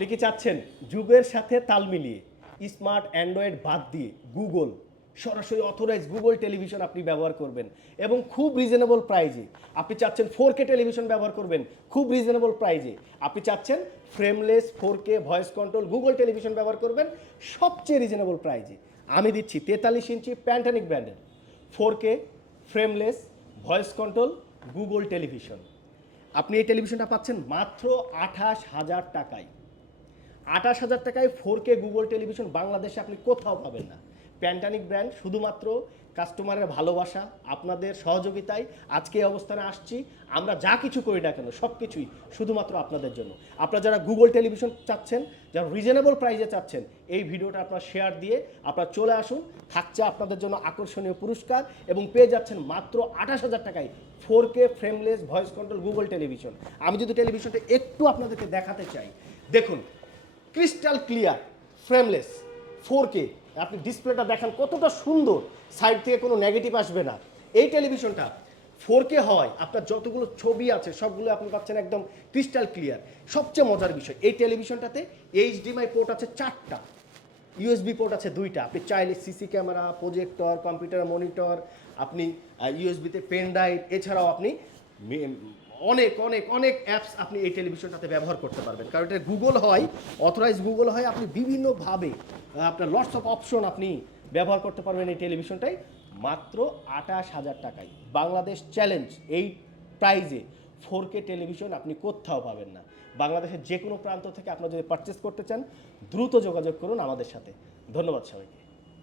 আপনি কি চাচ্ছেন যুগের সাথে তাল মিলিয়ে স্মার্ট অ্যান্ড্রয়েড বাদ দিয়ে গুগল সরাসরি অথরাইজ গুগল টেলিভিশন আপনি ব্যবহার করবেন এবং খুব রিজনেবল প্রাইজে? আপনি চাচ্ছেন 4K টেলিভিশন ব্যবহার করবেন খুব রিজনেবল প্রাইজে? আপনি চাচ্ছেন frameless 4K voice control Google television ব্যবহার করবেন সবচেয়ে রিজনেবল প্রাইজে? আমি দিচ্ছি 43 ইঞ্চি প্যান্টানিক ব্র্যান্ডের 4K frameless voice control Google television. আপনি এই টেলিভিশনটা পাচ্ছেন মাত্র 28,000 টাকায়। 28,000 টাকায় 4K গুগল টেলিভিশন বাংলাদেশে আপনি কোথাও পাবেন না। প্যান্টানিক ব্র্যান্ড শুধুমাত্র কাস্টমারের ভালোবাসা, আপনাদের সহযোগিতায় আজকে এই অবস্থানে আসছি। আমরা যা কিছু করি না কেন সব কিছুই শুধুমাত্র আপনাদের জন্য। আপনারা যারা গুগল টেলিভিশন চাচ্ছেন, যারা রিজনেবল প্রাইসে চাচ্ছেন, এই ভিডিওটা আপনারা শেয়ার দিয়ে আপনারা চলে আসুন। থাকছে আপনাদের জন্য আকর্ষণীয় পুরস্কার এবং পেয়ে যাচ্ছেন মাত্র 28,000 টাকায় 4K frameless voice control Google television. আমি যদি টেলিভিশনটা একটু আপনাদেরকে দেখাতে চাই, দেখুন ক্রিস্টাল ক্লিয়ার ফ্রেমলেস 4K। আপনি ডিসপ্লেটা দেখান কতটা সুন্দর, সাইড থেকে কোনো নেগেটিভ আসবে না। এই টেলিভিশনটা 4K হয়, আপনার যতগুলো ছবি আছে সবগুলো আপনি পাচ্ছেন একদম ক্রিস্টাল ক্লিয়ার। সবচেয়ে মজার বিষয়, এই টেলিভিশনটাতে HDMI পোর্ট আছে 4টা, ইউএসবি পোর্ট আছে 2টা। আপনি চাইলে CC camera, projector, computer monitor, আপনি ইউএসবিতে পেন ড্রাইভ, এছাড়াও আপনি অনেক অনেক অনেক অ্যাপস আপনি এই টেলিভিশনটাতে ব্যবহার করতে পারবেন। কারণ এটা গুগল হয়, অথরাইজ গুগল হয়। আপনি বিভিন্নভাবে আপনার লটস অফ অপশন আপনি ব্যবহার করতে পারবেন এই টেলিভিশনটাই মাত্র 28,000 টাকায়। বাংলাদেশ চ্যালেঞ্জ, এই প্রাইজে 4K টেলিভিশন আপনি কোথাও পাবেন না। বাংলাদেশের যে কোনো প্রান্ত থেকে আপনারা যদি পারচেস করতে চান দ্রুত যোগাযোগ করুন আমাদের সাথে। ধন্যবাদ সবাইকে।